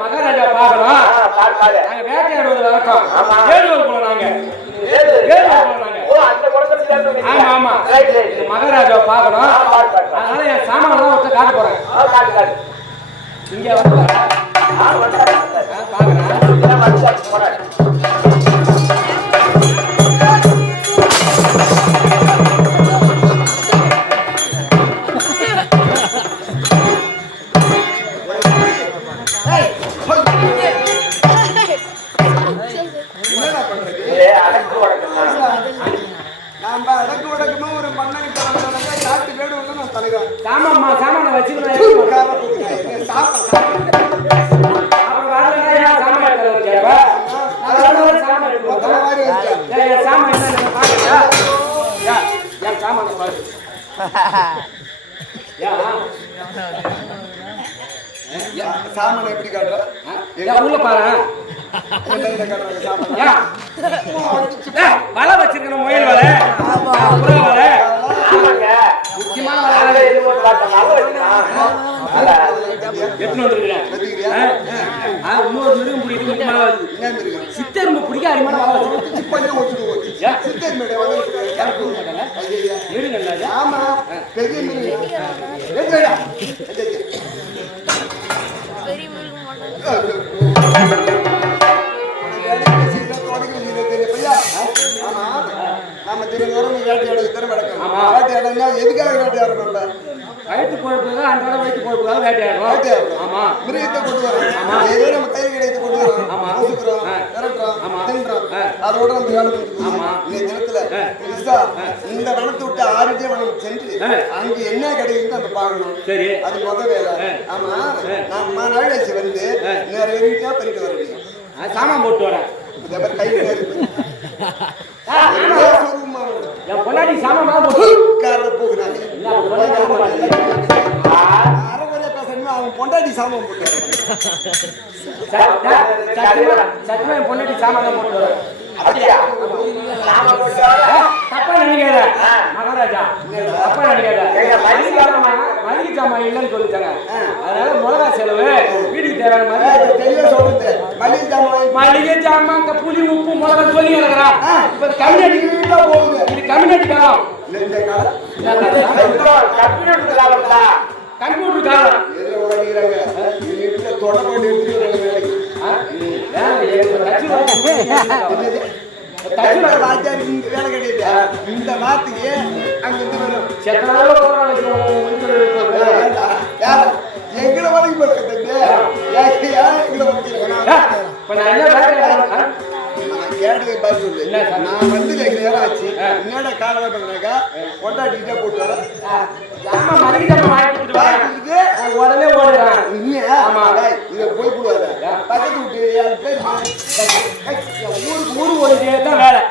மகாராஜா பாக்கணும் வேட்டையாடுவது வழக்கம் மகாராஜா பாக்கணும் அதனால என் சாமான ஒருத்தர் காட்ட போறேன் இங்க வந்து பாக்குறேன் சாமான வச்சுக்கிறேன் சாமான எப்படி காட்டுற உள்ள பாரு வலை வச்சிருக்கணும் முயல் வலை வலை முக்கியமான இன்னொரு மிருகம் பிடிக்கும் சித்தரும்பு பிடிக்க அருமையான நம்ம திருநூறு வேட்டையாடுறது திறமை வேட்டையாடுறா எதுக்காக வேட்டையாடுறோம் வயிற்று பொழுப்புக்காக அந்த வயிற்று பொழுப்புக்காக வேட்டையாடுறோம் ஆமா மிருகத்தை கொண்டு வரோம் ஏதோ நம்ம கையில் கிடைத்து கொண்டு வரோம் ஆமா விரட்டுறோம் தின்றோம் அதோட நம்ம வேலை ஆமா இந்த தினத்துல இந்த வனத்தை விட்டு ஆரோக்கிய வனம் சென்று அங்க என்ன கிடைக்குன்னு அந்த பார்க்கணும் சரி அது முதல் வேலை ஆமா நான் நாளாச்சு வந்து நிறைய வீட்டா பண்ணிட்டு வர முடியும் சாமான் போட்டு வரேன் கையில் என் பொன்னாடி சாமான் போகிறாங்க அரைவரையா பேசணுமா அவன் பொண்டாட்டி சாமான் போட்டு சத்தியமா என் பொண்டாட்டி சாமான் போட்டு தப்பா நினைக்காத மகாராஜா தப்பா நினைக்காத மளிகை சாமான் இல்லைன்னு சொல்லிட்டாங்க அதனால மிளகா செலவு வீட்டுக்கு தேவையான மளிகை சாமான் புளி உப்பு மிளகா சொல்லி கிடக்குறா இப்ப கம்யூனிட்டி போகுது இது கம்யூனிட்டி காலம் கம்ப்யூட்டர் காலம் வேலை கிடையாது இந்த வார்த்தைக்கு அங்க எங்களை வரைக்கும் நான் வந்து நேரம் ஆச்சு என்னோட காலம் பண்ணாக்கா கொண்டாடிக்கிட்டே போட்டு வரேன் உடனே ஓடுறேன் இதை போய் போடுவாரு பக்கத்து விட்டு ஊருக்கு ஊரு ஒரு தான் வேலை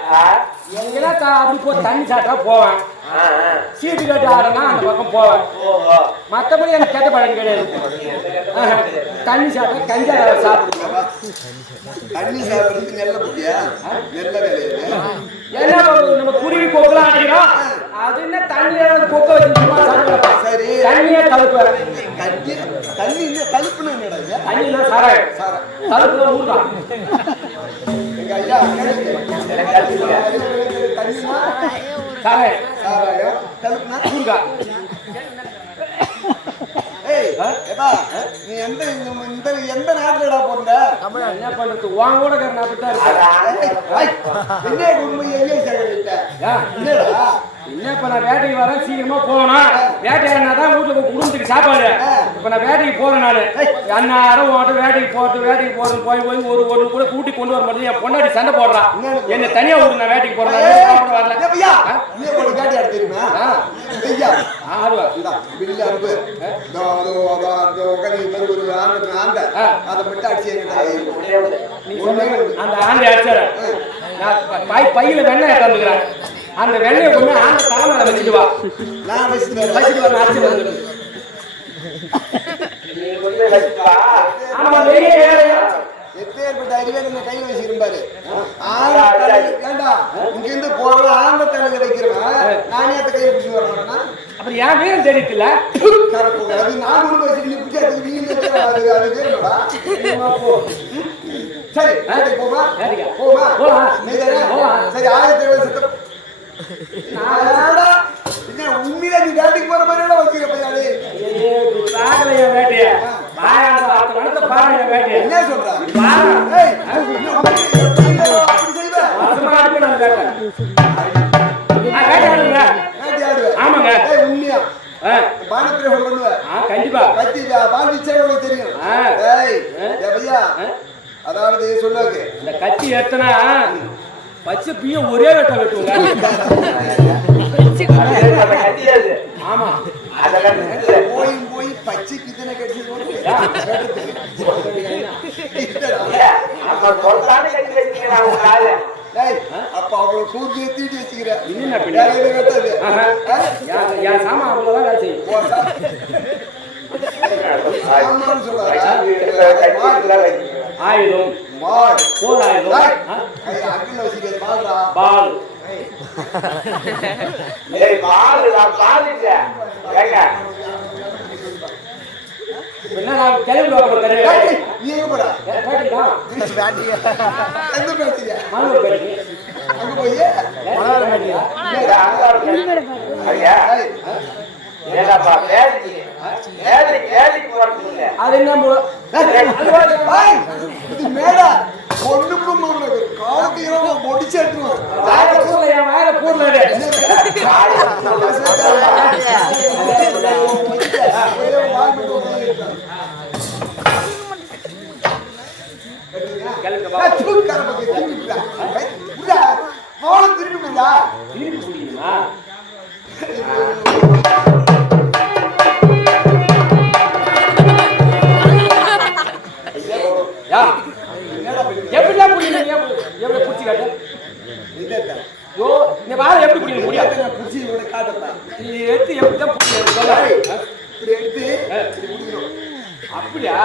எங்கெல்லாம் அப்படி போ தண்ணி சாப்பிட்டா போவேன் சீட்டு கட்டு ஆடுனா அந்த பக்கம் போவேன் மற்றபடி எனக்கு கெட்ட பழக்கம் கிடையாது தண்ணி சாப்பிட்டா கஞ்சா சாப்பிடுவேன் தண்ணி சாப்பிடுறதுக்கு நெல்ல புட்டியா நெல்ல வேலையா என்ன நம்ம குருவி கொக்கலாம் அடிக்கிறோம் அது என்ன தண்ணியாவது கொக்க வச்சு சரி தண்ணியே கலப்பு தண்ணி கலப்புன்னு என்னடா தண்ணி சார கலப்பு ஊர்தான் எங்க ஐயா தண்ணிமா சார சாராயம் கலப்புனா ஊர்கா நீ எந்த எந்த நாட்டுலடா போற என்ன பண்றது வாங்க கூட நாட்டுல என்ன இப்ப நான் வேட்டைக்கு வரேன் சீக்கிரமா போகணும் வேட்டையாடினாதான் வீட்டுல குடும்பத்துக்கு சாப்பாடு இப்ப நான் வேட்டைக்கு போறேன் நானு அந்நேரம் வேட்டைக்கு போறது போய் ஒரு ஒண்ணு கூட கூட்டி கொண்டு வர மாட்டேன் என் பொண்டாடி சண்டை போடுறான் என்ன தனியா விட்டு நான் வேட்டைக்கு போறேன் அந்த ஆண்டை அடிச்சாரு நான் பையில வெண்ணெய் தந்துக்கிறேன் அந்த வெண்ணெயை கொண்டு ஆண்ட தலைமையில வச்சுட்டு வா எப்பேற்பட்ட அறிவே நம்ம கையில வச்சிருப்பாரு இங்கிருந்து போற ஆண்ட தலையில வைக்கிறவன் நானே அந்த கையில பிடிச்சி வரமாட்டேன்னா அப்புறம் என் வீரம் தெரியுதுல்ல அது நான் சரி போமா சரி ஆயிரத்தி உண்மையில நீ வேட்டைக்கு போற மாதிரி வச்சுக்க பையாடி வேட்டைய என்ன சொல்ற ஆமாங்க உண்மையா பானப்பிரயோகம் பண்ணுவேன் கண்டிப்பா கத்தி பாண்டிச்சே உனக்கு தெரியும் பையா அதாவது சொன்னாங்க இந்த கத்தி எத்தனா பச்சை பியும் ஒரே வெட்ட வெட்டுவாங்க ஆமா போய் பச்சை பித்தனை கட்டி அப்ப அவ்வளவு கூர்ந்து தீட்டி வச்சுக்கிறேன் என் சாமான் அவ்வளவுதான் செய்யும் ஆயுதம் போர் ஆயுதம் பால் என்ன நான் கேள்வி நீ எங்க போற அங்க போய் அது என்ன மேடா ஒண்ணுக்கும் காலத்தீரம் முடிச்சு எடுத்துருவான் என் வாயில பூர்ல திரும்பிங்களா திரும்பி முடியுமா எப்படிலாம் புரியல எப்படி பிடிச்சி காட்டு யோ இந்த வாழை எப்படி புரிய முடியாது பிடிச்சி காட்டுறேன் நீ எடுத்து எப்படிதான் புரிய இப்படி எடுத்து அப்படியா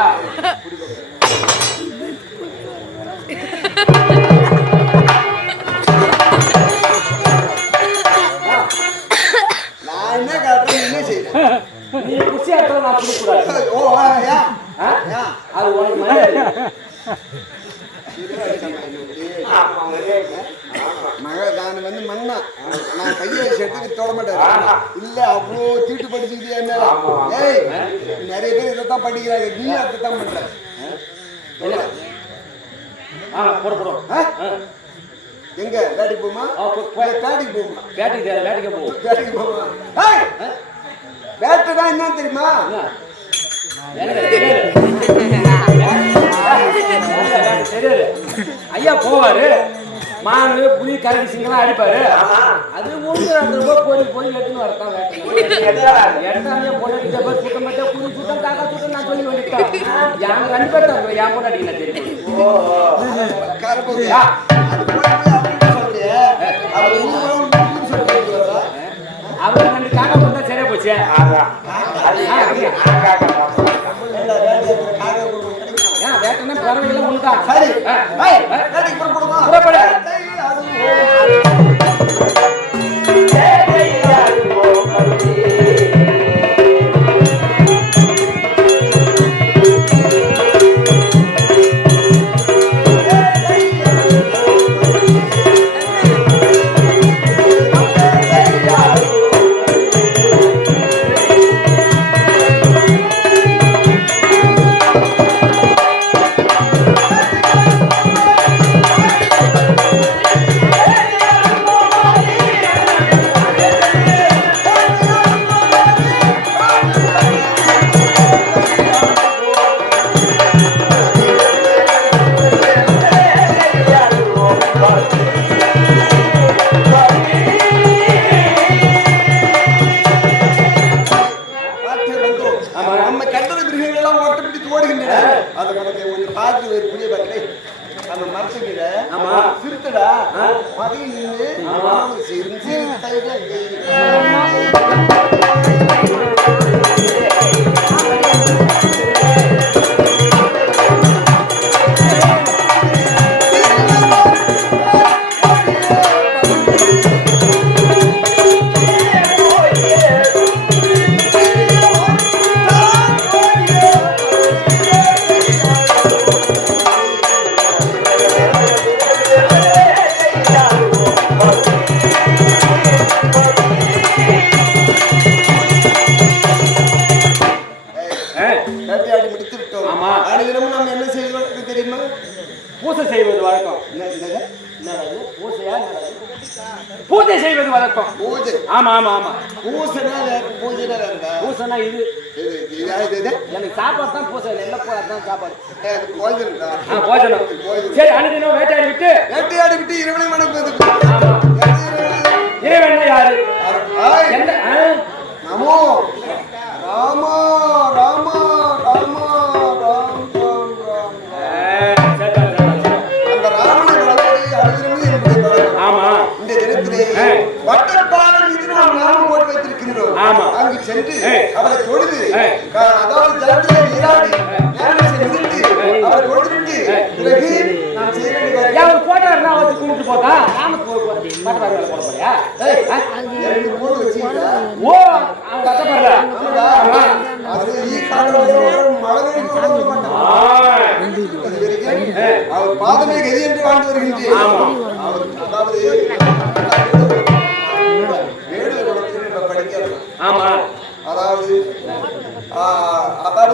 நான் என்ன காட்டுறேன் என்ன செய்யறேன் நீ பிடிச்சி இடத்துல நான் புரியக்கூடாது ஓ அது உனக்கு மரியாதை நான் வந்து மண்ணா நான் கையை வச்சு எடுத்துட்டு தொட மாட்டேன் இல்ல அவ்வளோ தீட்டு படிச்சுக்கிட்டே என்ன ஏய் நிறைய பேர் இதைத்தான் படிக்கிறாங்க நீ அதைத்தான் பண்ற எங்க வேட்டைக்கு போமா வேட்டைக்கு போமா வேட்டைக்கு போமா வேட்டை தான் என்ன தெரியுமா ஐயா போவாரு மானு புலி கரடி சிங்கெல்லாம் அடிப்பாரு அது 1-2 ரூபாய் போய் எடுத்துன்னு வரத்தான் வேட்டை பொண்ணு பேர் சுத்தம் மட்டும் புலி சுத்தம் காக்கா சுத்தம் நான் சொல்லி வந்துட்டேன் என் 2 பேர் தான் என் பொண்ணாடி நான் தெரியும் அவர் 2 காக்கா போட்டா சரியா போச்சு வேட்டை பறவைகள் ஒண்ணுதான் சரி நம்ம கண்டத மிருகங்கள் எல்லாம் ஓட்ட பிடித்து ஓடுகின்றன அதை நமக்கு கொஞ்சம் பார்த்து ஒரு புதிய பார்த்து அந்த மரத்துக்கிட்ட சிறுத்தடா மதியம் நின்று சிரிச்சு பூசை செய்வது வழக்கம். பூஜை செய்வது வழக்கம். பூஜை. ஆமா ஆமா ஆமா. பூசைனா பூஜைனா பூசைனா இது எனக்கு சாப்பாடு தான் பூசை இல்லை தான் சாப்பாடு போஜனம். சரி அனுதினம் வேட்டையாடி விட்டு இறைவனை வணங்குவது. இறைவன் யாரு? நமோ ராமா ராமா ராமா ராம் ராம் ராம். அந்த ராமனை வளர்ப்பதை அனுதினமும் என்னுடைய பழக்கம். ஆமா. இந்த தினத்திலே வட்டப்பாலம் மீது நாம் நாமம் போட்டு வைத்திருக்கின்றோம். ஆமா. அங்கு சென்று அவரை தொழுது அதாவது ஜலத்திலே நீராடி ஞானத்தை முடித்து அவரை தொழுது பிறகு நாம் செய்ய வேண்டிய போட்டாருன்னா அவருக்கு கும்பிட்டு போட்டா நாம போட போறியா? போட்டு வச்சுக்கிட்டா ஓ கட்டப்படல அது ஈ காலம் மழை அவர் பாதமே கதி என்று வாழ்ந்து வருகின்றேன். அவர் அதாவது வேடுவர் படிக்கிறார். ஆமா. அதாவது 64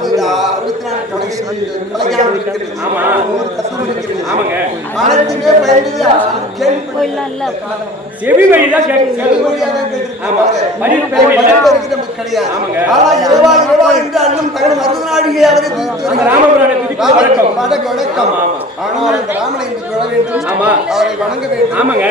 கலைஞானம் இருக்கிறது. ஆமா. 100 தத்துவம் இருக்கிறது. ஆமாங்க. அனைத்துமே பயந்து செவி வழிதான் ஆமா. நமக்கு கிடையாது. ஆனா இரவா என்று அண்ணன் தகவல் மருதநாடிகை அவரை வணக்கம். ஆனால் அந்த ராமனை என்று தொழ வேண்டும். அவரை வணங்க வேண்டும். ஆமாங்க.